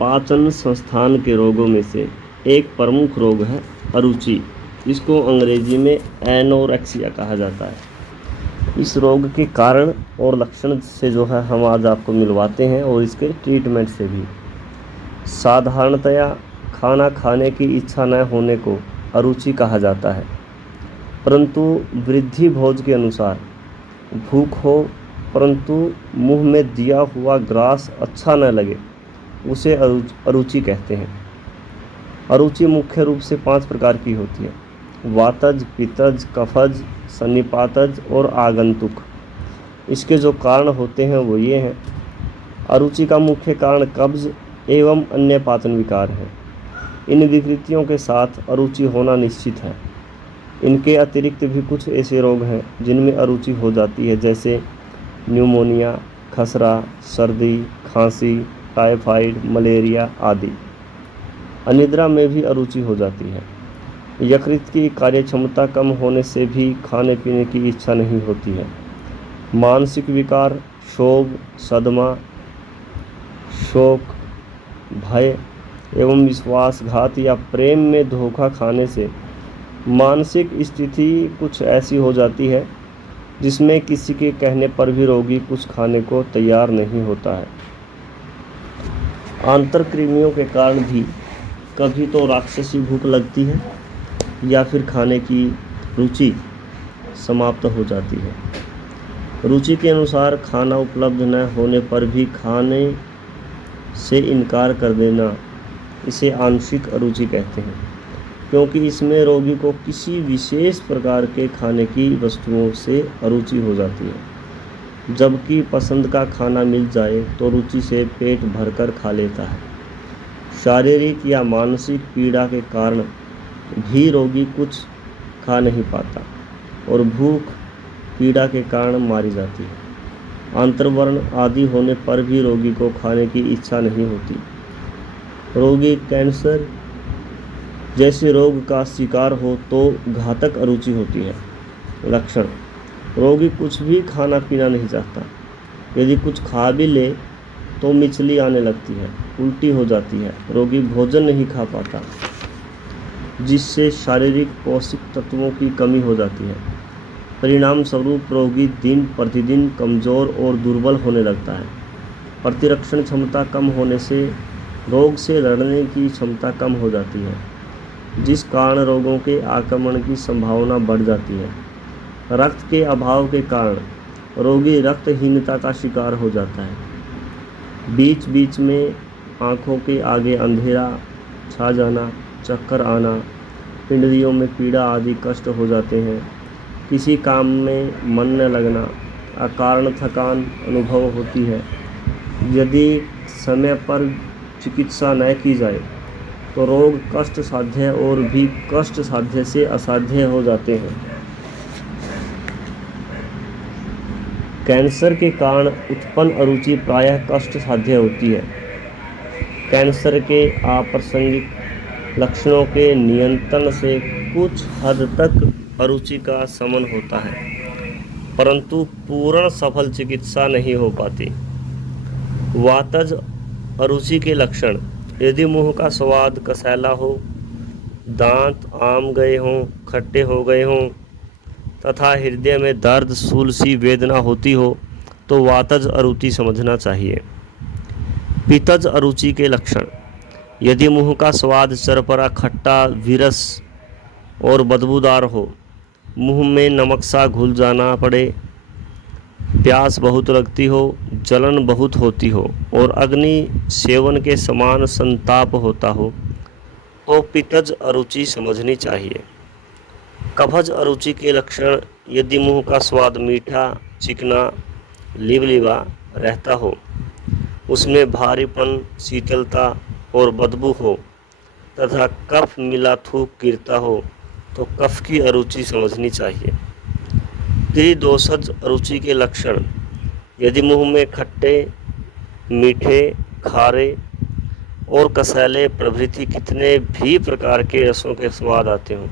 पाचन संस्थान के रोगों में से एक प्रमुख रोग है अरुचि। इसको अंग्रेजी में एनोरेक्सिया कहा जाता है। इस रोग के कारण और लक्षण से जो है हम आज आपको मिलवाते हैं और इसके ट्रीटमेंट से भी। साधारणतया खाना खाने की इच्छा न होने को अरुचि कहा जाता है, परंतु वृद्धि भोज के अनुसार भूख हो परंतु मुंह में दिया हुआ ग्रास अच्छा न लगे उसे अरुचि कहते हैं। अरुचि मुख्य रूप से 5 प्रकार की होती है: वातज, पित्तज, कफज, सन्निपातज और आगंतुक। इसके जो कारण होते हैं वो ये हैं। अरुचि का मुख्य कारण कब्ज एवं अन्य पाचन विकार हैं। इन विकृतियों के साथ अरुचि होना निश्चित है। इनके अतिरिक्त भी कुछ ऐसे रोग हैं जिनमें अरुचि हो जाती है, जैसे न्यूमोनिया, खसरा, सर्दी, खांसी, टाइफाइड, मलेरिया आदि। अनिद्रा में भी अरुचि हो जाती है। यकृत की कार्यक्षमता कम होने से भी खाने पीने की इच्छा नहीं होती है। मानसिक विकार, क्षोभ, सदमा, शोक, भय एवं विश्वासघात या प्रेम में धोखा खाने से मानसिक स्थिति कुछ ऐसी हो जाती है जिसमें किसी के कहने पर भी रोगी कुछ खाने को तैयार नहीं होता है। आंतरकृमियों के कारण भी कभी तो राक्षसी भूख लगती है या फिर खाने की रुचि समाप्त हो जाती है। रुचि के अनुसार खाना उपलब्ध न होने पर भी खाने से इनकार कर देना, इसे आंशिक अरुचि कहते हैं, क्योंकि इसमें रोगी को किसी विशेष प्रकार के खाने की वस्तुओं से अरुचि हो जाती है। जबकि पसंद का खाना मिल जाए तो रुचि से पेट भरकर खा लेता है। शारीरिक या मानसिक पीड़ा के कारण भी रोगी कुछ खा नहीं पाता और भूख पीड़ा के कारण मारी जाती है। अंतर्वर्ण आदि होने पर भी रोगी को खाने की इच्छा नहीं होती। रोगी कैंसर जैसे रोग का शिकार हो तो घातक अरुचि होती है। लक्षण: रोगी कुछ भी खाना पीना नहीं चाहता। यदि कुछ खा भी ले तो मिचली आने लगती है, उल्टी हो जाती है। रोगी भोजन नहीं खा पाता, जिससे शारीरिक पोषक तत्वों की कमी हो जाती है। परिणाम स्वरूप रोगी दिन प्रतिदिन कमज़ोर और दुर्बल होने लगता है। प्रतिरक्षण क्षमता कम होने से रोग से लड़ने की क्षमता कम हो जाती है, जिस कारण रोगों के आक्रमण की संभावना बढ़ जाती है। रक्त के अभाव के कारण रोगी रक्तहीनता का शिकार हो जाता है। बीच बीच में आँखों के आगे अंधेरा छा जाना, चक्कर आना, पिंडलियों में पीड़ा आदि कष्ट हो जाते हैं। किसी काम में मन न लगना, अकारण थकान अनुभव होती है। यदि समय पर चिकित्सा न की जाए तो रोग कष्ट साध्य और भी कष्ट साध्य से असाध्य हो जाते हैं। कैंसर के कारण उत्पन्न अरुचि प्रायः कष्ट साध्य होती है। कैंसर के अप्रासंगिक लक्षणों के नियंत्रण से कुछ हद तक अरुचि का शमन होता है, परंतु पूर्ण सफल चिकित्सा नहीं हो पाती। वातज अरुचि के लक्षण: यदि मुंह का स्वाद कसैला हो, दांत आम गए हों, खट्टे हो गए हों तथा हृदय में दर्द शूल सी वेदना होती हो तो वातज अरुचि समझना चाहिए। पित्तज अरुचि के लक्षण: यदि मुंह का स्वाद चरपरा, खट्टा, विरस और बदबूदार हो, मुंह में नमक सा घुल जाना पड़े, प्यास बहुत लगती हो, जलन बहुत होती हो और अग्नि सेवन के समान संताप होता हो तो पित्तज अरुचि समझनी चाहिए। कफज अरुचि के लक्षण: यदि मुंह का स्वाद मीठा, चिकना, लिबलिबा रहता हो, उसमें भारीपन, शीतलता और बदबू हो तथा कफ मिला थूक गिरता हो तो कफ की अरुचि समझनी चाहिए। त्रिदोषज अरुचि के लक्षण: यदि मुंह में खट्टे, मीठे, खारे और कसैले प्रभृति कितने भी प्रकार के रसों के स्वाद आते हों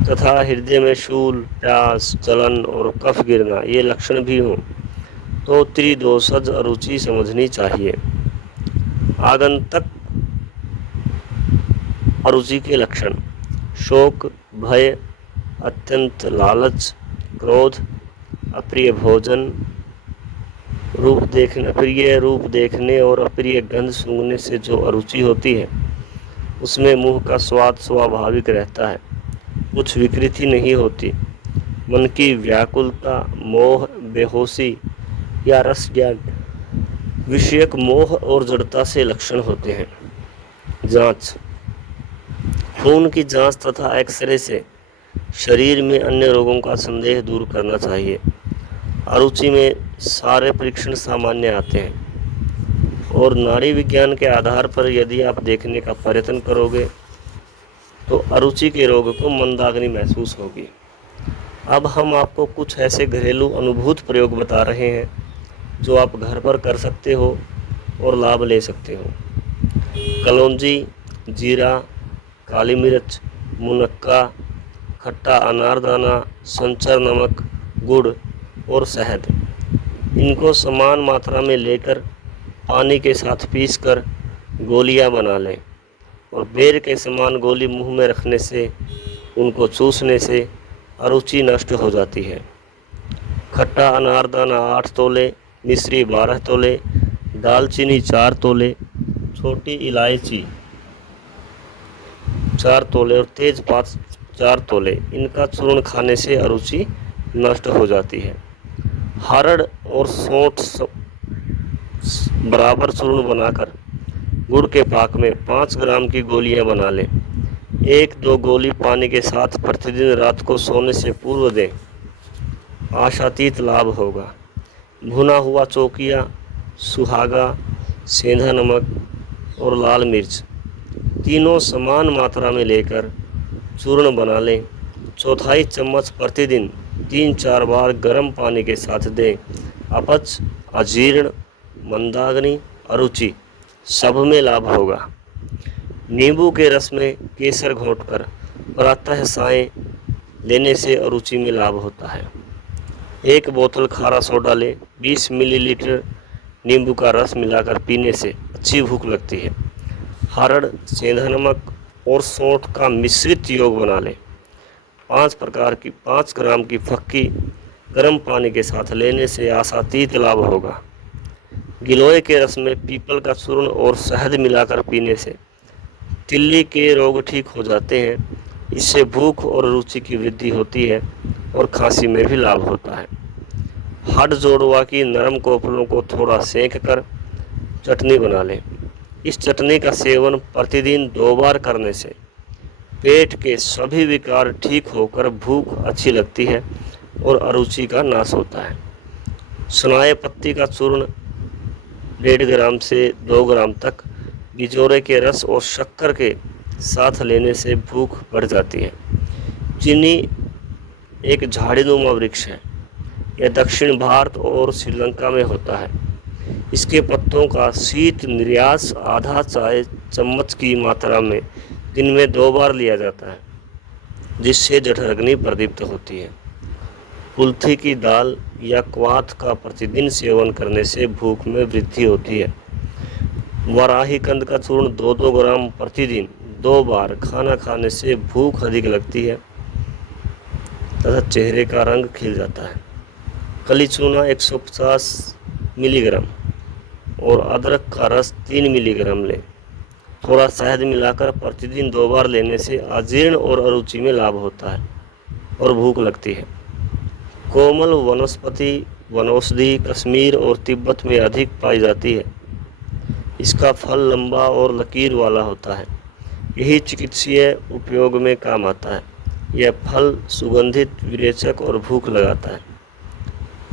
तथा हृदय में शूल, प्यास, जलन और कफ गिरना ये लक्षण भी हों तो त्रिदोषज अरुचि समझनी चाहिए। आगंतक अरुचि के लक्षण: शोक, भय, अत्यंत लालच, क्रोध, अप्रिय भोजन, अप्रिय रूप देखने और अप्रिय गंध सूंघने से जो अरुचि होती है उसमें मुंह का स्वाद स्वाभाविक रहता है, कुछ विकृति नहीं होती। मन की व्याकुलता, मोह, बेहोशी या रस ज्ञान विषयक मोह और जड़ता से लक्षण होते हैं। जांच: खून की जांच तथा एक्सरे से शरीर में अन्य रोगों का संदेह दूर करना चाहिए। अरुचि में सारे परीक्षण सामान्य आते हैं और नाड़ी विज्ञान के आधार पर यदि आप देखने का प्रयत्न करोगे तो अरुचि के रोग को मंदाग्नि महसूस होगी। अब हम आपको कुछ ऐसे घरेलू अनुभूत प्रयोग बता रहे हैं जो आप घर पर कर सकते हो और लाभ ले सकते हो। कलौंजी, जीरा, काली मिर्च, मुनक्का, खट्टा अनारदाना, संचर नमक, गुड़ और शहद, इनको समान मात्रा में लेकर पानी के साथ पीसकर गोलियां बना लें और बेर के समान गोली मुंह में रखने से, उनको चूसने से अरुचि नष्ट हो जाती है। खट्टा अनारदाना 8 तोले, मिश्री 12 तोले, दालचीनी 4 तोले, छोटी इलायची 4 तोले और तेजपात 4 तोले, इनका चूर्ण खाने से अरुचि नष्ट हो जाती है। हरड़ और सौंठ बराबर चूर्ण बनाकर गुड़ के पाक में 5 ग्राम की गोलियां बना लें। 1-2 गोली पानी के साथ प्रतिदिन रात को सोने से पूर्व दें, आशातीत लाभ होगा। भुना हुआ चौकिया, सुहागा, सेंधा नमक और लाल मिर्च, तीनों समान मात्रा में लेकर चूर्ण बना लें। 1/4 चम्मच प्रतिदिन 3-4 बार गर्म पानी के साथ दें। अपच, अजीर्ण, मंदाग्नि, अरुचि सब में लाभ होगा। नींबू के रस में केसर घोंटकर प्रातः सायं लेने से अरुचि में लाभ होता है। 1 बोतल खारा सोडा लें, 20 मिलीलीटर नींबू का रस मिलाकर पीने से अच्छी भूख लगती है। हरड़, सेंधा नमक और सौंठ का मिश्रित योग बना लें। 5 ग्राम की फक्की गर्म पानी के साथ लेने से आशातीत लाभ होगा। गिलोय के रस में पीपल का चूर्ण और शहद मिलाकर पीने से तिल्ली के रोग ठीक हो जाते हैं। इससे भूख और रुचि की वृद्धि होती है और खांसी में भी लाभ होता है। हड जोड़वा की नरम कोपलों को थोड़ा सेंक कर चटनी बना लें। इस चटनी का सेवन प्रतिदिन 2 बार करने से पेट के सभी विकार ठीक होकर भूख अच्छी लगती है और अरुचि का नाश होता है। सुनाए पत्ती का चूर्ण 1.5 ग्राम से 2 ग्राम तक बिजोरे के रस और शक्कर के साथ लेने से भूख बढ़ जाती है। चीनी एक झाड़ीनुमा वृक्ष है। यह दक्षिण भारत और श्रीलंका में होता है। इसके पत्तों का शीत निर्यास आधा चाय चम्मच की मात्रा में दिन में 2 बार लिया जाता है, जिससे जठराग्नि प्रदीप्त होती है। कुल्थी की दाल या क्वाथ का प्रतिदिन सेवन करने से भूख में वृद्धि होती है। वाराही कंद का चूर्ण 2-2 ग्राम प्रतिदिन 2 बार खाना खाने से भूख अधिक लगती है तथा चेहरे का रंग खिल जाता है। कली चूना 150 मिलीग्राम और अदरक का रस 3 मिलीग्राम लें। थोड़ा शहद मिलाकर प्रतिदिन 2 बार लेने से अजीर्ण और अरुचि में लाभ होता है और भूख लगती है। कोमल वनस्पति वनौषधि कश्मीर और तिब्बत में अधिक पाई जाती है। इसका फल लंबा और लकीर वाला होता है। यही चिकित्सीय उपयोग में काम आता है। यह फल सुगंधित, विरेचक और भूख लगाता है।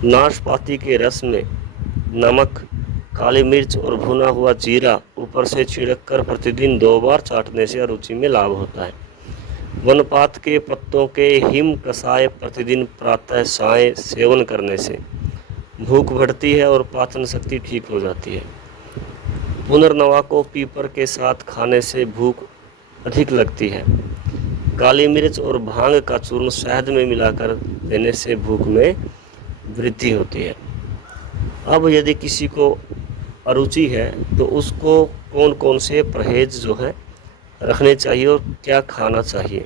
नाशपाती के रस में नमक, काली मिर्च और भुना हुआ जीरा ऊपर से छिड़ककर प्रतिदिन 2 बार चाटने से अरुचि में लाभ होता है। वनपात के पत्तों के हिम कषाय प्रतिदिन प्रातः सायं सेवन करने से भूख बढ़ती है और पाचन शक्ति ठीक हो जाती है। पुनर्नवा को पीपर के साथ खाने से भूख अधिक लगती है। काली मिर्च और भांग का चूर्ण शहद में मिलाकर देने से भूख में वृद्धि होती है। अब यदि किसी को अरुचि है तो उसको कौन कौन से परहेज जो है रखने चाहिए और क्या खाना चाहिए।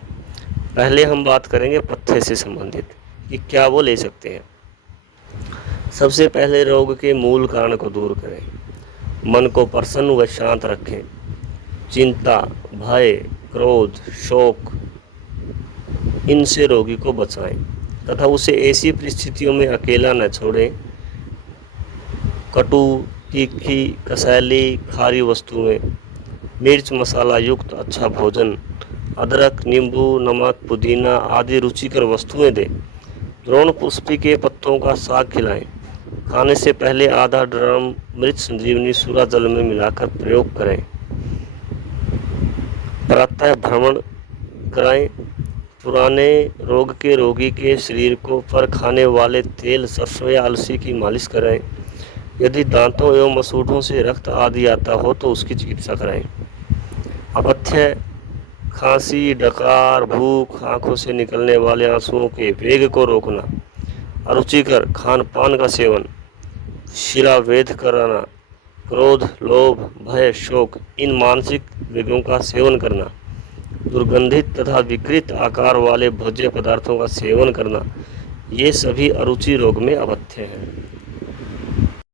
पहले हम बात करेंगे पथ्य से संबंधित कि क्या वो ले सकते हैं। सबसे पहले रोग के मूल कारण को दूर करें, मन को प्रसन्न व शांत रखें, चिंता, भय, क्रोध, शोक इनसे रोगी को बचाएं तथा उसे ऐसी परिस्थितियों में अकेला न छोड़ें। कटु, तीखी, कसैली, खारी वस्तुएं, मिर्च मसाला युक्त अच्छा भोजन, अदरक, नींबू, नमक, पुदीना आदि रुचिकर वस्तुएं दें। द्रोण पुष्पी के पत्तों का साग खिलाएं। खाने से पहले आधा ड्रम मृत संजीवनी सूरा जल में मिलाकर प्रयोग करें। प्रातः भ्रमण कराएं। पुराने रोग के रोगी के शरीर को पर खाने वाले तेल, सरसों या अलसी की मालिश कराएं। यदि दांतों एवं मसूड़ों से रक्त आदि आता हो तो उसकी चिकित्सा कराएं। अपथ्य, खांसी, डकार, भूख, आंखों से निकलने वाले आंसुओं के वेग को रोकना, अरुचिकर खान पान का सेवन, शिरावेद कराना, क्रोध, लोभ, भय, शोक इन मानसिक वेगों का सेवन करना, दुर्गंधित तथा विकृत आकार वाले भोज्य पदार्थों का सेवन करना, ये सभी अरुचि रोग में अपथ्य हैं।